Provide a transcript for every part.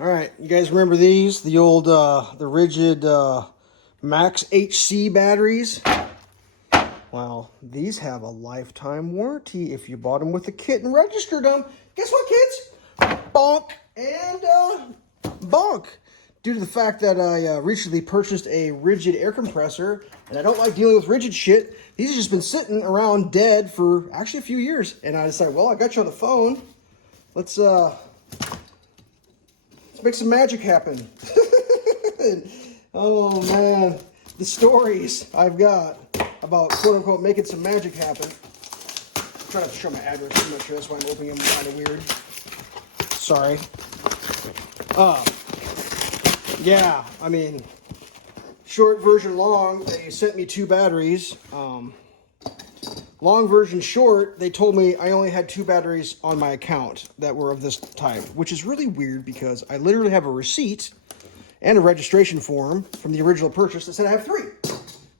All right, you guys remember these? The old, the RIDGID Max HC batteries? Well, these have a lifetime warranty if you bought them with a kit and registered them. Guess what, kids? Bonk and bonk. Due to the fact that I recently purchased a RIDGID air compressor, and I don't like dealing with RIDGID shit, these have just been sitting around dead for actually a few years. And I decided, well, I got you on the phone. Let's make some magic happen. Oh man, the stories I've got about quote unquote making some magic happen. I'm trying not to show my address too much here, that's why I'm opening them kind of weird. Sorry. Yeah, I mean, short version long, they sent me 2 batteries. Long version short, they told me I only had 2 batteries on my account that were of this type, which is really weird because I literally have a receipt and a registration form from the original purchase that said I have 3.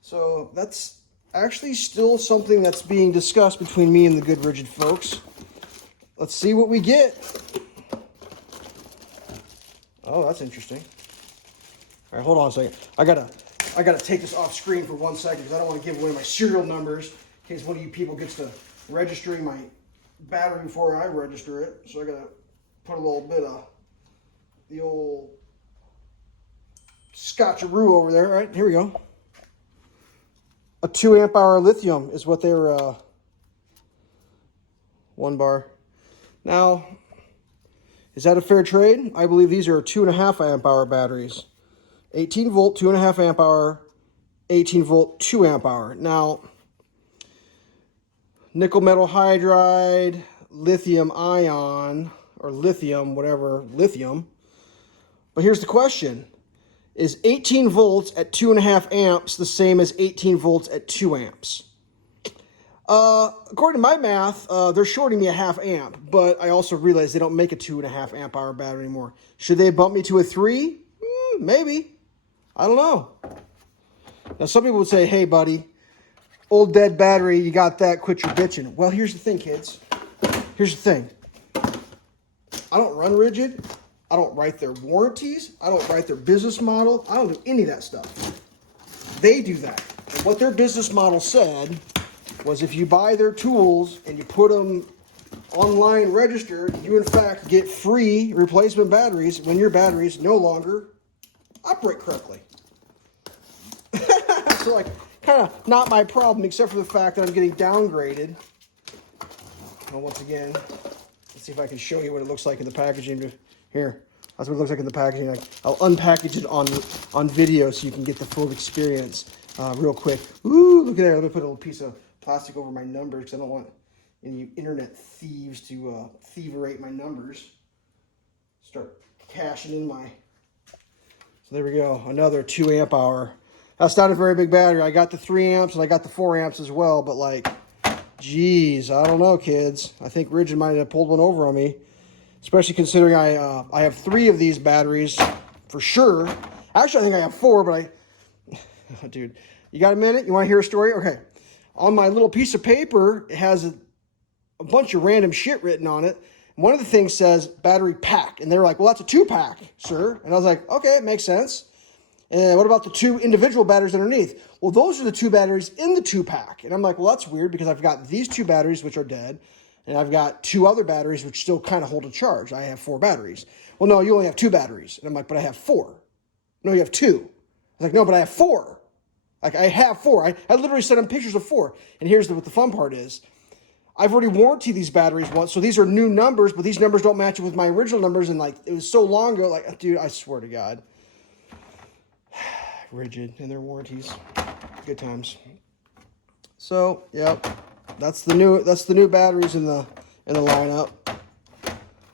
So that's actually still something that's being discussed between me and the good RIDGID folks. Let's see what we get. Oh, that's interesting. All right, hold on a second. I gotta take this off screen for 1 second because I don't want to give away my serial numbers in case one of you people gets to registering my battery before I register it. So I gotta put a little bit of the old scotcheroo over there. All right, here we go. A 2 amp hour lithium is what they're 1 bar. Now, is that a fair trade? I believe these are 2.5 amp hour batteries. 18 volt, 2.5 amp hour, 18 volt, 2 amp hour. Now, nickel metal hydride, lithium ion, or lithium, whatever, lithium. But here's the question. Is 18 volts at 2.5 amps the same as 18 volts at 2 amps? According to my math, they're shorting me a 0.5 amp, but I also realize they don't make a 2.5 amp hour battery anymore. Should they bump me to a 3? Maybe. I don't know. Now, some people would say, hey, buddy, old dead battery, you got that, quit your bitching. Well, here's the thing, kids. Here's the thing. I don't run RIDGID. I don't write their warranties. I don't write their business model. I don't do any of that stuff. They do that. And what their business model said was if you buy their tools and you put them online registered, you in fact get free replacement batteries when your batteries no longer operate correctly. So like, kind of not my problem except for the fact that I'm getting downgraded. Well, once again, let's see if I can show you what it looks like in the packaging. Here, that's what it looks like in the packaging. I'll unpackage it on video so you can get the full experience real quick. Ooh, look at that. Let me put a little piece of plastic over my numbers because I don't want any internet thieves to thieverate my numbers. Start cashing in my... So there we go. Another 2 amp hour. That's not a very big battery. I got the 3 amps and I got the 4 amps as well. But like, geez, I don't know, kids. I think RIDGID might have pulled one over on me. Especially considering I have 3 of these batteries for sure. Actually, I think I have 4, but dude, you got a minute? You want to hear a story? Okay. On my little piece of paper, it has a bunch of random shit written on it. One of the things says battery pack. And they're like, well, that's a 2-pack, sir. And I was like, okay, it makes sense. And what about the 2 individual batteries underneath? Well, those are the 2 batteries in the 2-pack. And I'm like, well, that's weird because I've got these 2 batteries, which are dead. And I've got 2 other batteries, which still kind of hold a charge. I have 4 batteries. Well, no, you only have 2 batteries. And I'm like, but I have 4. No, you have 2. I was like, no, but I have 4. Like, I have 4. I literally sent them pictures of 4. And here's what the fun part is. I've already warranted these batteries once, so these are new numbers, but these numbers don't match up with my original numbers. And, like, it was so long ago. Like, dude, I swear to God. RIDGID and their warranties. Good times. So, yep. That's the new batteries in the lineup.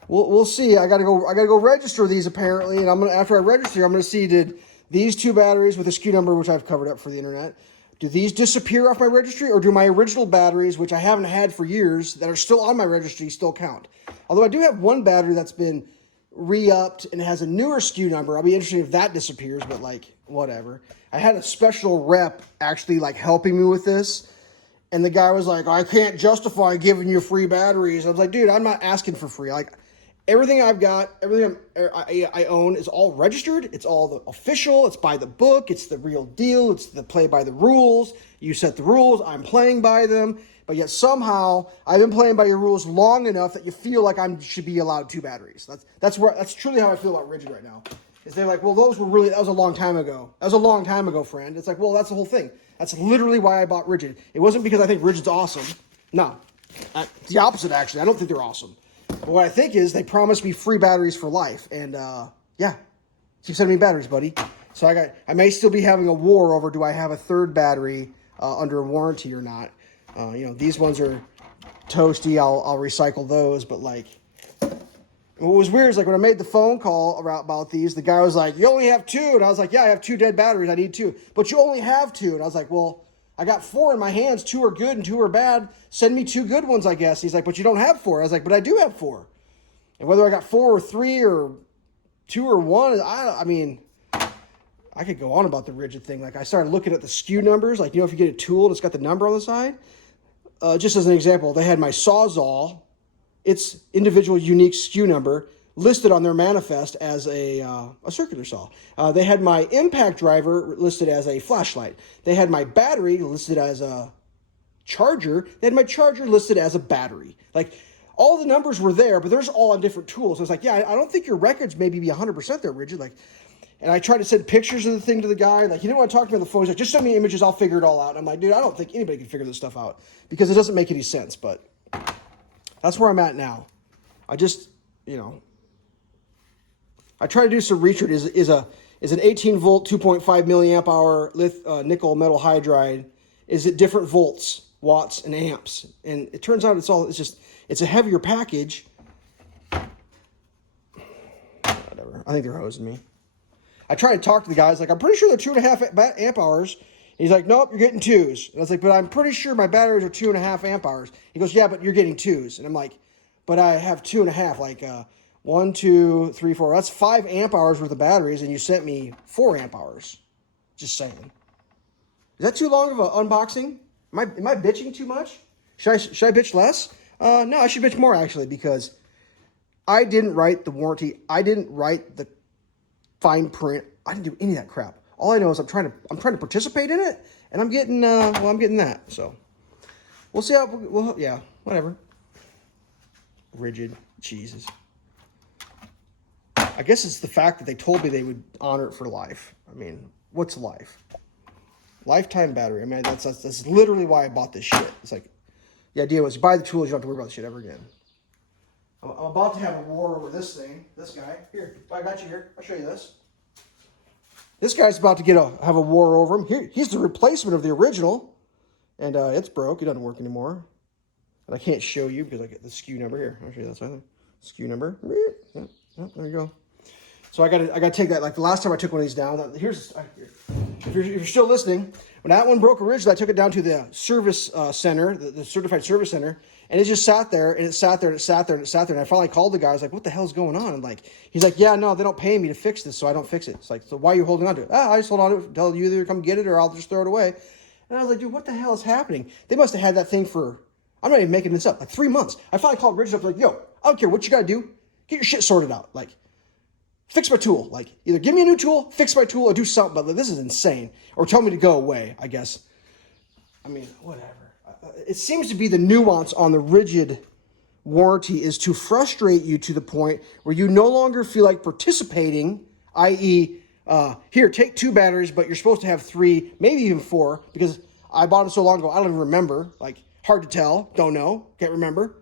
We'll see. I gotta go register these apparently, and after I register, I'm gonna see did these 2 batteries with a SKU number, which I've covered up for the internet, do these disappear off my registry, or do my original batteries, which I haven't had for years, that are still on my registry, still count? Although I do have 1 battery that's been re-upped and has a newer SKU number. I'll be interested if that disappears, but like whatever. I had a special rep actually like helping me with this. And the guy was like, I can't justify giving you free batteries. I was like, dude, I'm not asking for free. Like, Everything I've got, everything I own is all registered. It's all the official. It's by the book. It's the real deal. It's the play by the rules. You set the rules. I'm playing by them. But yet somehow I've been playing by your rules long enough that you feel like I should be allowed 2 batteries. That's truly how I feel about RIDGID right now. Is they're like, well, that was a long time ago. That was a long time ago, friend. It's like, well, that's the whole thing. That's literally why I bought RIDGID. It wasn't because I think RIDGID's awesome. No, it's the opposite actually. I don't think they're awesome. But what I think is they promised me free batteries for life. And yeah, keep sending me batteries, buddy. So I may still be having a war over do I have a 3rd battery under warranty or not. You know, these ones are toasty. I'll recycle those. But like, what was weird is like when I made the phone call about these, the guy was like, you only have 2. And I was like, yeah, I have 2 dead batteries. I need 2. But you only have 2. And I was like, well, I got 4 in my hands. 2 are good and 2 are bad. Send me 2 good ones, I guess. He's like, but you don't have 4. I was like, but I do have 4. And whether I got 4 or 3 or 2 or 1, I mean, I could go on about the RIDGID thing. Like I started looking at the SKU numbers. Like, you know, if you get a tool, it's got the number on the side. Just as an example, they had my Sawzall, its individual unique SKU number, listed on their manifest as a circular saw. They had my impact driver listed as a flashlight. They had my battery listed as a charger. They had my charger listed as a battery. Like, all the numbers were there, but there's all on different tools. So it's like, yeah, I don't think your records maybe be 100% there, RIDGID. Like, and I tried to send pictures of the thing to the guy. Like, he didn't want to talk to me on the phone. He's like, just send me images. I'll figure it all out. And I'm like, dude, I don't think anybody can figure this stuff out because it doesn't make any sense. But that's where I'm at now. I just, you know, I try to do some research. Is an 18 volt, 2.5 milliamp hour nickel metal hydride? Is it different volts, watts, and amps? And it turns out it's a heavier package. Whatever. I think they're hosing me. I tried to talk to the guys. Like, I'm pretty sure they're 2.5 amp hours. And he's like, nope, you're getting 2s. And I was like, but I'm pretty sure my batteries are 2.5 amp hours. He goes, yeah, but you're getting 2s. And I'm like, but I have 2.5. Like, 1, 2, 3, 4. That's 5 amp hours worth of batteries, and you sent me 4 amp hours. Just saying. Is that too long of an unboxing? Am I bitching too much? Should I bitch less? No, I should bitch more actually, because I didn't write the warranty. I didn't write the fine print. I didn't do any of that crap. All I know is I'm trying to participate in it, and I'm getting I'm getting that. So we'll see how. Yeah, whatever. RIDGID, Jesus. I guess it's the fact that they told me they would honor it for life. I mean, what's life? Lifetime battery. I mean, that's literally why I bought this shit. It's like, the idea was you buy the tools, you don't have to worry about this shit ever again. I'm about to have a war over this thing. This guy. Here, I got you here. I'll show you this. This guy's about to have a war over him. Here, he's the replacement of the original. And it's broke. It doesn't work anymore. And I can't show you because I get the SKU number here. I'll show you that side. SKU number. Yep, there you go. So I gotta take that. Like the last time I took one of these down. If you're still listening, when that one broke originally, I took it down to the service center, the certified service center, and it just sat there, and it sat there, and it sat there, and it sat there. And I finally called the guy. I was like, "What the hell's going on?" And like, he's like, "Yeah, no, they don't pay me to fix this, so I don't fix it." It's like, "So why are you holding on to it?" I just hold on to it until you either come get it or I'll just throw it away. And I was like, "Dude, what the hell is happening?" They must have had that thing for, I'm not even making this up, like 3 months. I finally called RIDGID up, like, "Yo, I don't care what you gotta do, get your shit sorted out. Like, fix my tool. Like, either give me a new tool, fix my tool, or do something. But this is insane. Or tell me to go away, I guess." I mean, whatever. It seems to be the nuance on the RIDGID warranty is to frustrate you to the point where you no longer feel like participating, i.e., here, take 2 batteries, but you're supposed to have 3, maybe even 4, because I bought it so long ago, I don't even remember. Like, hard to tell. Don't know. Can't remember.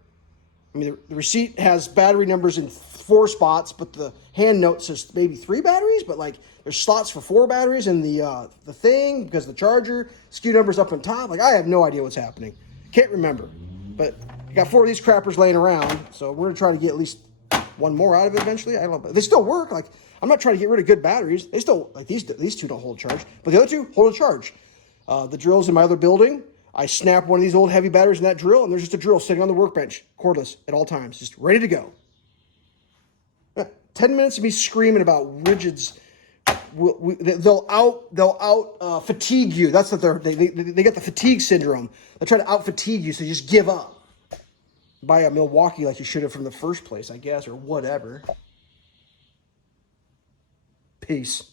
I mean, the receipt has battery numbers in 4 spots, but the hand note says maybe 3 batteries, but like there's slots for 4 batteries in the thing because the charger, SKU number's up on top. Like, I have no idea what's happening. Can't remember. But I got 4 of these crappers laying around, so we're going to try to get at least 1 more out of it eventually. I don't know. They still work. Like, I'm not trying to get rid of good batteries. They still, like these 2 don't hold a charge, but the other 2 hold a charge. The drill's in my other building. I snap one of these old heavy batteries in that drill, and there's just a drill sitting on the workbench, cordless at all times, just ready to go. 10 minutes of me screaming about RIDGID's. They'll out fatigue you. That's what they get the fatigue syndrome. They'll try to out fatigue you, so you just give up. buy a Milwaukee like you should have from the first place, I guess, or whatever. Peace.